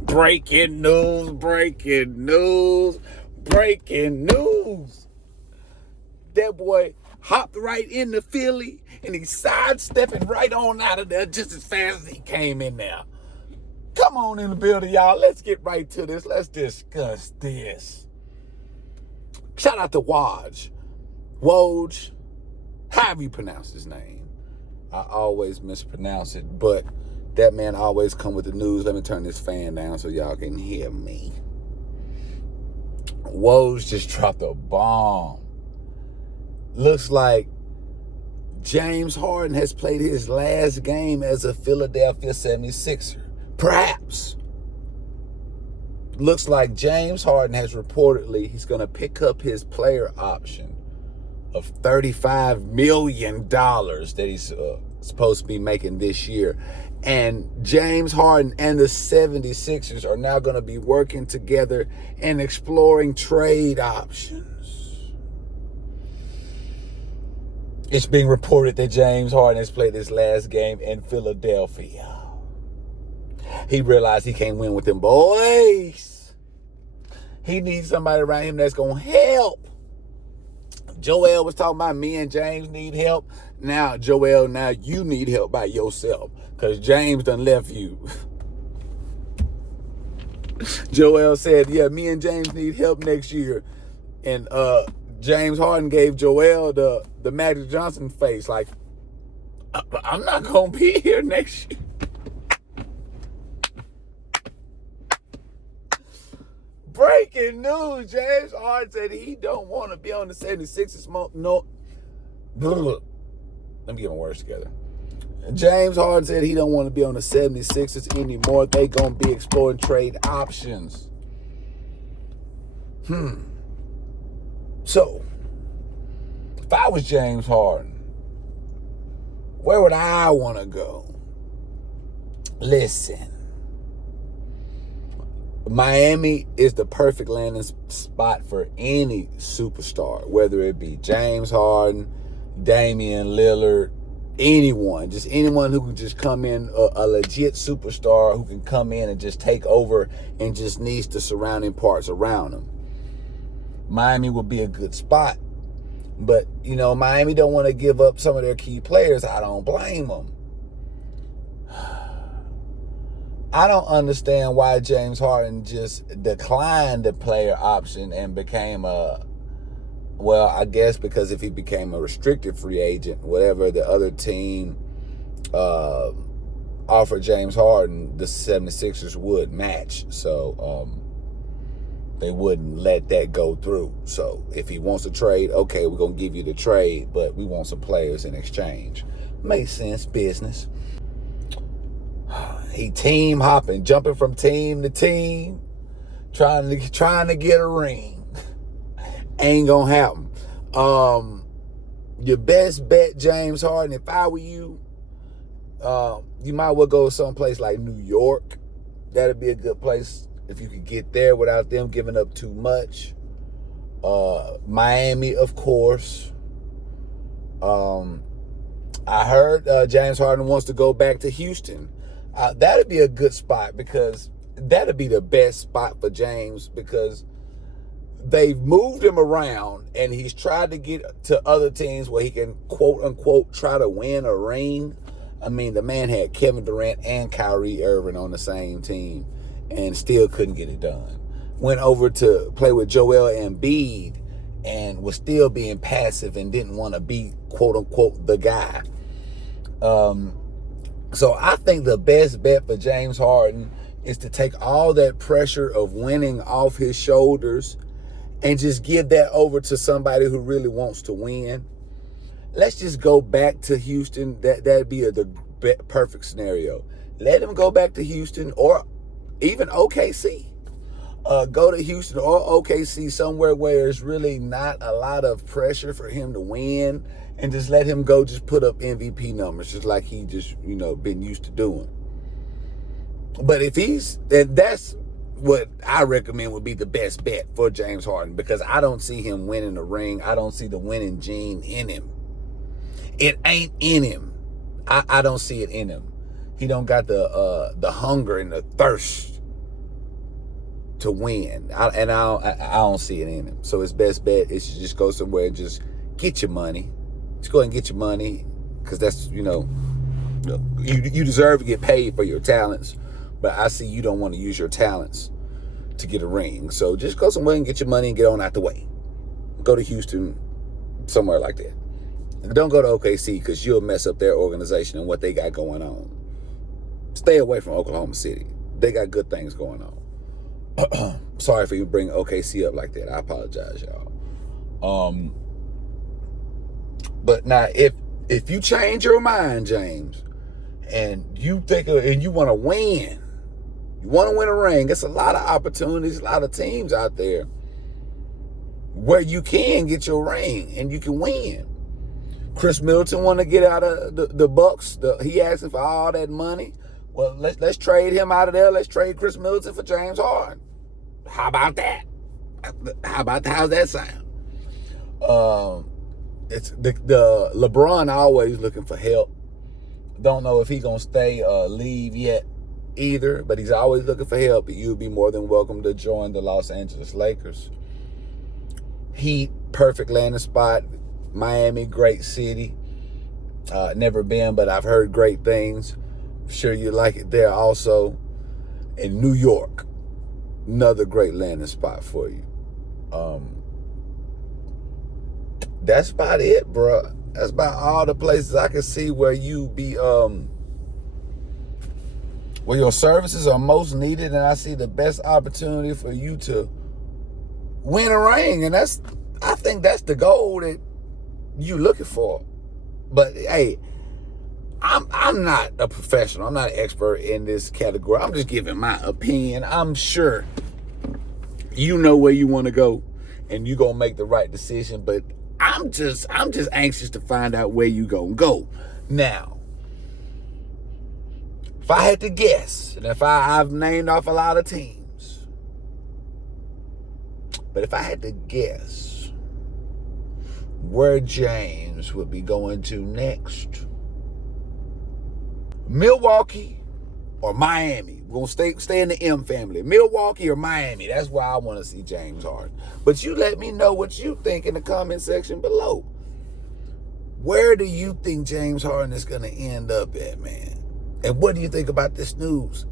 Breaking news, breaking news, breaking news. That boy hopped right into Philly and he's sidestepping right on out of there just as fast as he came in there. Come on in the building, y'all. Let's get right to this. Let's discuss this. Shout out to Woj. However you pronounce his name. I always mispronounce it, but that man always come with the news. Let me turn this fan down so y'all can hear me. Woj just dropped a bomb. Looks like James Harden has played his last game as a Philadelphia 76er. Perhaps. Looks like James Harden has reportedly, he's going to pick up his player option of $35 million that he's supposed to be making this year. And James Harden and the 76ers are now going to be working together and exploring trade options. It's being reported that James Harden has played his last game in Philadelphia. He realized he can't win with them boys. He needs somebody around him that's going to help. Joel was talking about me and James need help. Now, Joel, now you need help by yourself because James done left you. Joel said, yeah, me and James need help next year. And James Harden gave Joel the Magic Johnson face like, I'm not going to be here next year. Breaking news, James Harden said he don't want to be on the 76ers. No. Let me get my words together. James Harden said he don't want to be on the 76ers anymore. They going to be exploring trade options. So, if I was James Harden, where would I want to go? Listen. Miami is the perfect landing spot for any superstar, whether it be James Harden, Damian Lillard, anyone. Just anyone who can just come in, a legit superstar who can come in and just take over and just needs the surrounding parts around them. Miami would be a good spot. But, Miami don't want to give up some of their key players. I don't blame them. I don't understand why James Harden just declined the player option and became I guess because if he became a restricted free agent, whatever the other team offered James Harden, the 76ers would match. So they wouldn't let that go through. So if he wants to trade, okay, we're going to give you the trade, but we want some players in exchange. Makes sense, business. He team hopping, jumping from team to team, trying to get a ring. Ain't gonna happen. Your best bet, James Harden, if I were you, you might well go someplace like New York. That'd be a good place if you could get there without them giving up too much. Miami, of course. I heard James Harden wants to go back to Houston. That'd be a good spot because that'd be the best spot for James because they've moved him around and he's tried to get to other teams where he can, quote unquote, try to win a ring. I mean, the man had Kevin Durant and Kyrie Irving on the same team and still couldn't get it done. Went over to play with Joel Embiid and was still being passive and didn't want to be, quote unquote, the guy. So I think the best bet for James Harden is to take all that pressure of winning off his shoulders and just give that over to somebody who really wants to win. Let's just go back to Houston. That'd be the perfect scenario. Let him go back to Houston or even OKC. Go to Houston or OKC, somewhere where there's really not a lot of pressure for him to win, and just let him go just put up MVP numbers just like he just, been used to doing. But if that's what I recommend would be the best bet for James Harden because I don't see him winning the ring. I don't see the winning gene in him. It ain't in him. I don't see it in him. He don't got the hunger and the thirst to win. I don't see it in him. So his best bet is to just go somewhere and just get your money. Just go ahead and get your money, because that's, you deserve to get paid for your talents. But I see you don't want to use your talents to get a ring. So just go somewhere and get your money and get on out the way. Go to Houston, somewhere like that. Don't go to OKC, because you'll mess up their organization and what they got going on. Stay away from Oklahoma City. They got good things going on. Sorry for you bringing OKC up like that. I apologize, y'all. But now, if you change your mind, James, and you and you want to win, you want to win a ring, there's a lot of opportunities, a lot of teams out there where you can get your ring and you can win. Chris Middleton want to get out of the Bucks. He asking for all that money. Well, let's trade him out of there. Let's trade Chris Middleton for James Harden. How about that? How's that sound? It's the LeBron always looking for help. Don't know if he gonna stay or leave yet either, but he's always looking for help. You'd be more than welcome to join the Los Angeles Lakers. Heat, perfect landing spot. Miami, great city. Never been, but I've heard great things. Sure you like it there also. In New York, another great landing spot for you. That's about it, bro. That's about all the places I can see where you be, where your services are most needed, and I see the best opportunity for you to win a ring. And I think that's the goal that you looking for. But hey, I'm not a professional. I'm not an expert in this category. I'm just giving my opinion. I'm sure you know where you want to go, and you gonna make the right decision. But I'm just anxious to find out where you gonna go. Now, if I had to guess, and if I've named off a lot of teams, but if I had to guess where James would be going to next, Milwaukee or Miami. We're going to stay in the M family. Milwaukee or Miami. That's where I want to see James Harden. But you let me know what you think in the comment section below. Where do you think James Harden is going to end up at, man? And what do you think about this news?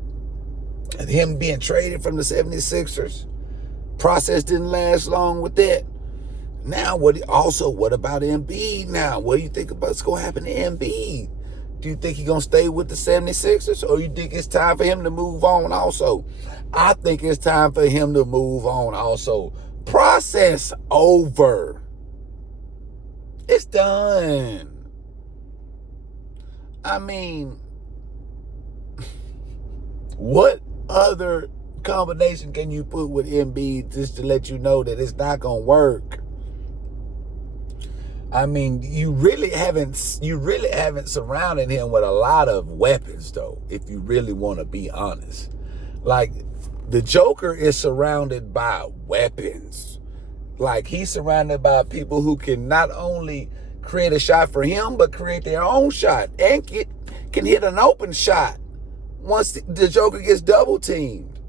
And him being traded from the 76ers. Process didn't last long with that. Now, what about Embiid now? What do you think about what's going to happen to Embiid? Do you think he's going to stay with the 76ers, or you think it's time for him to move on also? I think it's time for him to move on also. Process over. It's done. I mean, what other combination can you put with Embiid just to let you know that it's not going to work? I mean, you really haven't surrounded him with a lot of weapons, though, if you really want to be honest. Like, the Joker is surrounded by weapons. Like, he's surrounded by people who can not only create a shot for him, but create their own shot and can hit an open shot once the Joker gets double teamed.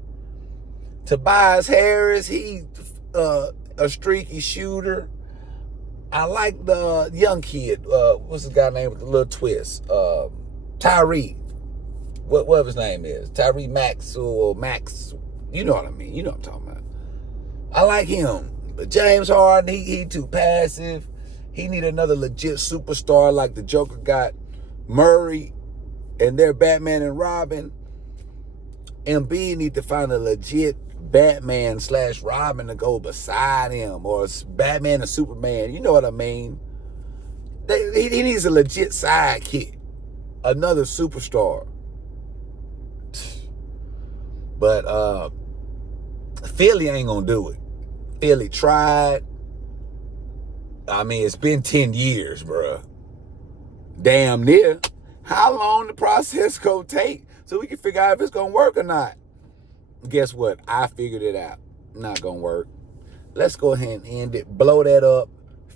Tobias Harris, he's a streaky shooter. I like the young kid. What's the guy name with the little twist? Tyree. Whatever his name is. Tyree Max or Max. You know what I mean. You know what I'm talking about. I like him. But James Harden, he too passive. He need another legit superstar like the Joker got Murray and their Batman and Robin. Embiid need to find a legit Batman/Robin to go beside him, or Batman and Superman. You know what I mean? He needs a legit sidekick, another superstar. But Philly ain't gonna do it. Philly tried. I mean, it's been 10 years, bruh. Damn near. How long the process gonna take so we can figure out if it's gonna work or not? Guess what? I figured it out. Not gonna work. Let's go ahead and end it. Blow that up.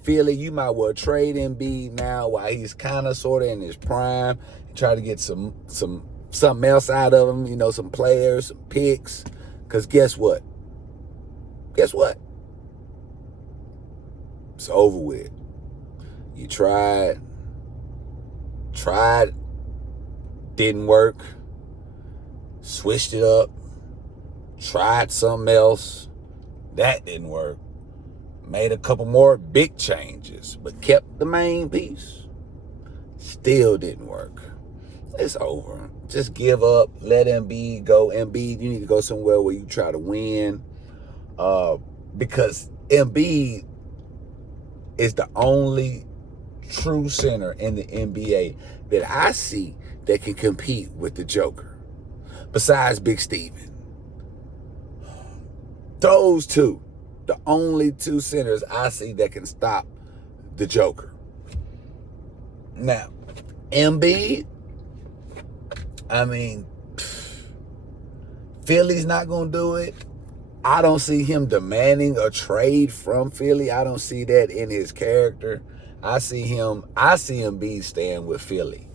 Philly, you might well trade Embiid now while he's kind of sort of in his prime. Try to get something else out of him, some players, some picks. Because guess what? It's over with. You tried, didn't work, switched it up, tried something else, that didn't work, made a couple more big changes, but kept the main piece, still didn't work. It's over. Just give up, let Embiid go. Embiid, you need to go somewhere where you try to win, because Embiid is the only true center in the NBA that I see that can compete with the Joker, besides Big Steven. Those two, the only two centers I see that can stop the Joker. Now, Embiid, Philly's not going to do it. I don't see him demanding a trade from Philly. I don't see that in his character. I see him be staying with Philly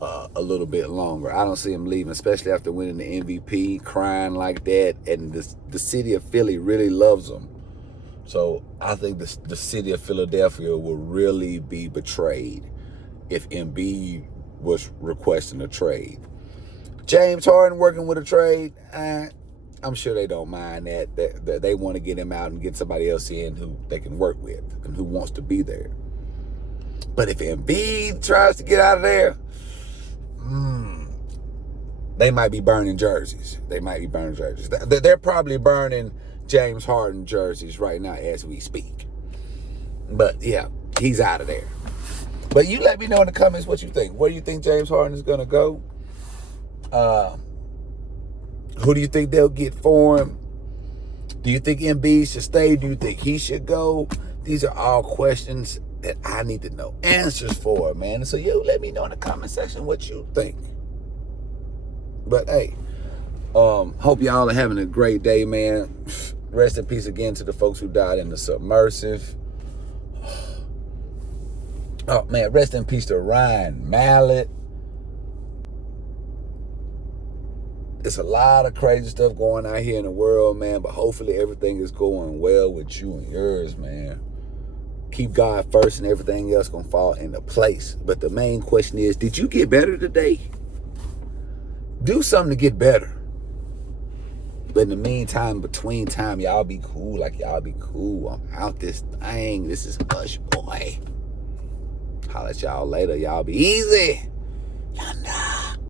a little bit longer. I don't see him leaving, especially after winning the MVP, crying like that. And the city of Philly really loves him. So I think the city of Philadelphia will really be betrayed if Embiid was requesting a trade. James Harden working with a trade, I'm sure they don't mind that. They want to get him out and get somebody else in who they can work with and who wants to be there. But if Embiid tries to get out of there, they might be burning jerseys. They're probably burning James Harden jerseys right now as we speak. But yeah, he's out of there. But you let me know in the comments what you think. Where do you think James Harden is going to go? Who do you think they'll get for him? Do you think Embiid should stay? Do you think he should go? These are all questions that I need to know answers for, man. So you let me know in the comment section what you think. But hey, hope y'all are having a great day, man. Rest in peace again to the folks who died in the submersive. Oh man, rest in peace to Ryan Mallett. It's a lot of crazy stuff going on here in the world, man, but hopefully everything is going well with you and yours, man. Keep God first and everything else gonna fall into place. But the main question is, did you get better today? Do something to get better. But in the meantime, between time, y'all be cool like y'all be cool. I'm out this thing. This is HushBoy. Holla at y'all later. Y'all be easy.